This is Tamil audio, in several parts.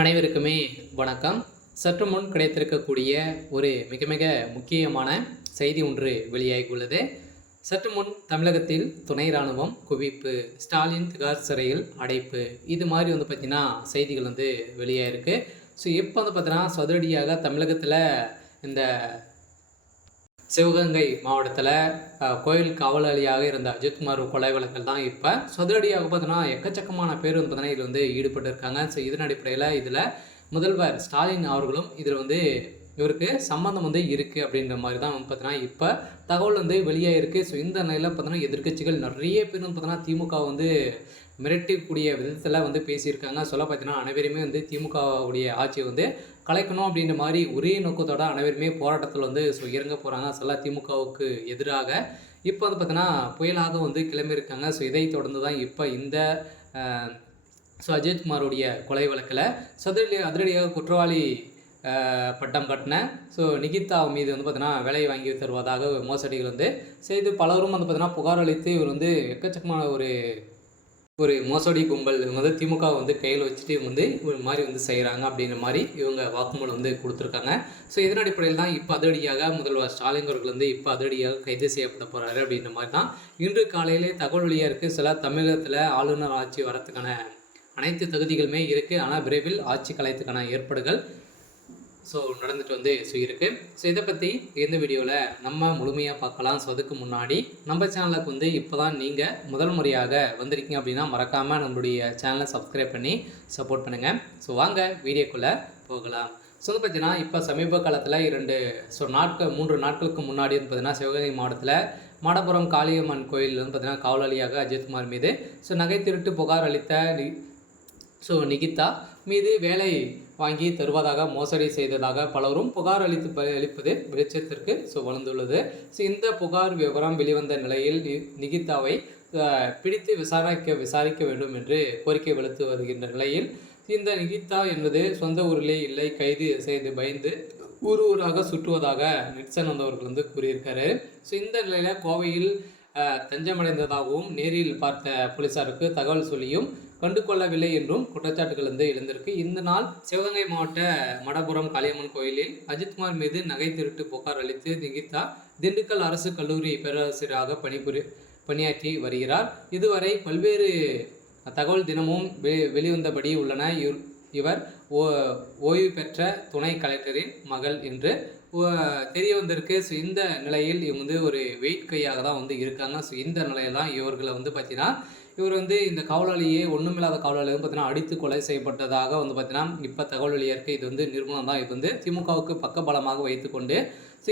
அனைவருக்குமே வணக்கம். சற்று முன் கிடைத்திருக்கக்கூடிய ஒரு மிக மிக முக்கியமான செய்தி ஒன்று வெளியாகியுள்ளது. சற்று முன் தமிழகத்தில் துணை இராணுவம் குவிப்பு, ஸ்டாலின் திகார் சிறையில் அடைப்பு, இது மாதிரி பார்த்திங்கன்னா செய்திகள் வெளியாயிருக்கு. ஸோ இப்போ பார்த்தீங்கன்னா சதுரடியாக தமிழகத்தில் இந்த சிவகங்கை மாவட்டத்தில் கோயில் காவலாளியாக இருந்த அஜித்குமார் கொலை வழக்கில் தான் இப்போ சதுரடியாக பார்த்தோன்னா எக்கச்சக்கமான பேர் பார்த்தீங்கன்னா இதில் ஈடுபட்டு இருக்காங்க. ஸோ இதன் அடிப்படையில் இதில் முதல்வர் ஸ்டாலின் அவர்களும் இதில் இவருக்கு சம்மந்தம் இருக்குது அப்படின்ற மாதிரி தான் பார்த்தீங்கன்னா இப்போ தகவல் வெளியாகிருக்கு. ஸோ இந்த நிலையில் பார்த்தோன்னா எதிர்க்கட்சிகள் நிறைய பேர் பார்த்தோன்னா திமுக மிரட்டக்கூடிய விதத்தில் பேசியிருக்காங்க. சொல்ல பார்த்தீங்கன்னா அனைவருமே திமுகவுடைய ஆட்சியை கலைக்கணும் அப்படின்ற மாதிரி ஒரே நோக்கத்தோட அனைவருமே போராட்டத்தில் ஸோ இறங்க போகிறாங்க. சொல்ல திமுகவுக்கு எதிராக இப்போ பார்த்தீங்கன்னா புயலாக கிளம்பியிருக்காங்க. ஸோ இதை தொடர்ந்து தான் இப்போ இந்த அஜித்குமாருடைய கொலை வழக்கில் அதிரடியாக குற்றவாளி பட்டம் கட்டின நிகிதா மீது பார்த்தீங்கன்னா வேலை வாங்கி தருவதாக மோசடிகள் செய்து பலரும் பார்த்தீங்கன்னா புகார் அளித்து இவர் எக்கச்சக்கமான ஒரு மோசடி கும்பல் இவங்க திமுக கையில் வச்சுட்டு ஒரு மாதிரி செய்கிறாங்க அப்படின்ற மாதிரி இவங்க வாக்குமூலம் கொடுத்துருக்காங்க. ஸோ இதன் அடிப்படையில் தான் இப்போ அதிரடியாக முதல்வர் ஸ்டாலின் அவர்கள் இப்போ அதிரடியாக கைது செய்யப்பட போகிறாரு அப்படின்ற மாதிரி தான் இன்று காலையிலே தகவல் வெளியாக இருக்குது. சில தமிழகத்தில் ஆளுநர் ஆட்சி வரத்துக்கான அனைத்து தகுதிகளுமே இருக்குது. ஆனால் விரைவில் ஆட்சி கலையத்துக்கான ஏற்பாடுகள் நடந்துட்டு இருக்குது. ஸோ இதை பற்றி இந்த வீடியோவில் நம்ம முழுமையாக பார்க்கலாம். ஸோ அதுக்கு முன்னாடி நம்ம சேனலுக்கு இப்போ தான் நீங்கள் முதல் முறையாக வந்திருக்கீங்க அப்படின்னா மறக்காமல் நம்மளுடைய சேனலை சப்ஸ்கிரைப் பண்ணி சப்போர்ட் பண்ணுங்கள். ஸோ வாங்க வீடியோக்குள்ளே போகலாம். ஸோ பார்த்தீங்கன்னா இப்போ சமீப காலத்தில் 3 நாட்களுக்கு முன்னாடி பார்த்தீங்கன்னா சிவகங்கை மாவட்டத்தில் மாடப்புரம் காளியம்மன் கோயில் பார்த்தீங்கன்னா காவலாளியாக அஜித்குமார் மீது நகை திருட்டு புகார் அளித்த நிகிதா மீது வேலை வாங்கி தருவதாக மோசடி செய்ததாக பலரும் புகார் அளிப்பது வெளிச்சத்திற்கு வளர்ந்துள்ளது. இந்த புகார் விவரம் வெளிவந்த நிலையில் நிகிதாவை பிடித்து விசாரிக்க வேண்டும் என்று கோரிக்கை வலுத்து வருகின்ற நிலையில் இந்த நிகிதா என்பது சொந்த ஊரிலே இல்லை, கைது செய்து பயந்து ஊராக சுற்றுவதாக நிட்சன் வந்தவர்கள் கூறியிருக்காரு. இந்த நிலையில் கோவையில் தஞ்சமடைந்ததாகவும் நேரில் பார்த்த போலீசாருக்கு தகவல் சொல்லியும் கண்டு கொள்ளவில்லை என்றும் குற்றச்சாட்டுகள் எழுந்திருக்கு. இந்த நாள் சிவகங்கை மாவட்ட மடப்புரம் காளியம்மன் கோயிலில் அஜித்குமார் மீது நகை திருட்டு புகார் அளித்து நிகிதா திண்டுக்கல் அரசு கல்லூரி பேராசிரியராக பணியாற்றி வருகிறார். இதுவரை பல்வேறு தகவல் தினமும் வெளிவந்தபடி உள்ளன. இவர் ஓய்வு பெற்ற துணை கலெக்டரின் மகள் என்று தெரிய வந்திருக்கு. இந்த நிலையில் இவங்க ஒரு வெயிட் கையாக தான் இருக்காங்க. இந்த நிலையில் தான் இவர்களை பார்த்தீங்கன்னா இவர் இந்த காவலாளியே ஒன்றுமில்லாத காவலாளி பார்த்தீங்கன்னா அடித்து கொலை செய்யப்பட்டதாக பார்த்தீங்கன்னா இப்போ தகவல் வெளியாக இருக்குது. இது நிறுவனம் தான் இது திமுகவுக்கு பக்கபலமாக வைத்துக்கொண்டு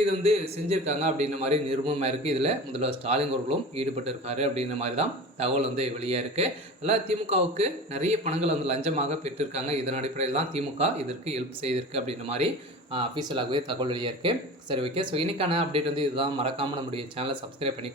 இது செஞ்சுருக்காங்க அப்படின்ற மாதிரி நிறுவனமாக இருக்குது. இதில் முதல்வர் ஸ்டாலின் அவர்களும் ஈடுபட்டு இருக்காரு அப்படின்ற மாதிரி தான் தகவல் வெளியாக இருக்குது. அதெல்லாம் திமுகவுக்கு நிறைய பணங்கள் லஞ்சமாக பெற்றிருக்காங்க. இதன் அடிப்படையில் தான் திமுக இதற்கு ஹெல்ப் செய்திருக்கு அப்படின்ற மாதிரி அஃபீஷியலாகவே தகவல் வெளியாக இருக்குது. சரி, ஓகே. ஸோ இன்னைக்கான அப்டேட் இதுதான். மறக்காமல் நம்முடைய சேனலை சப்ஸ்கிரைப் பண்ணி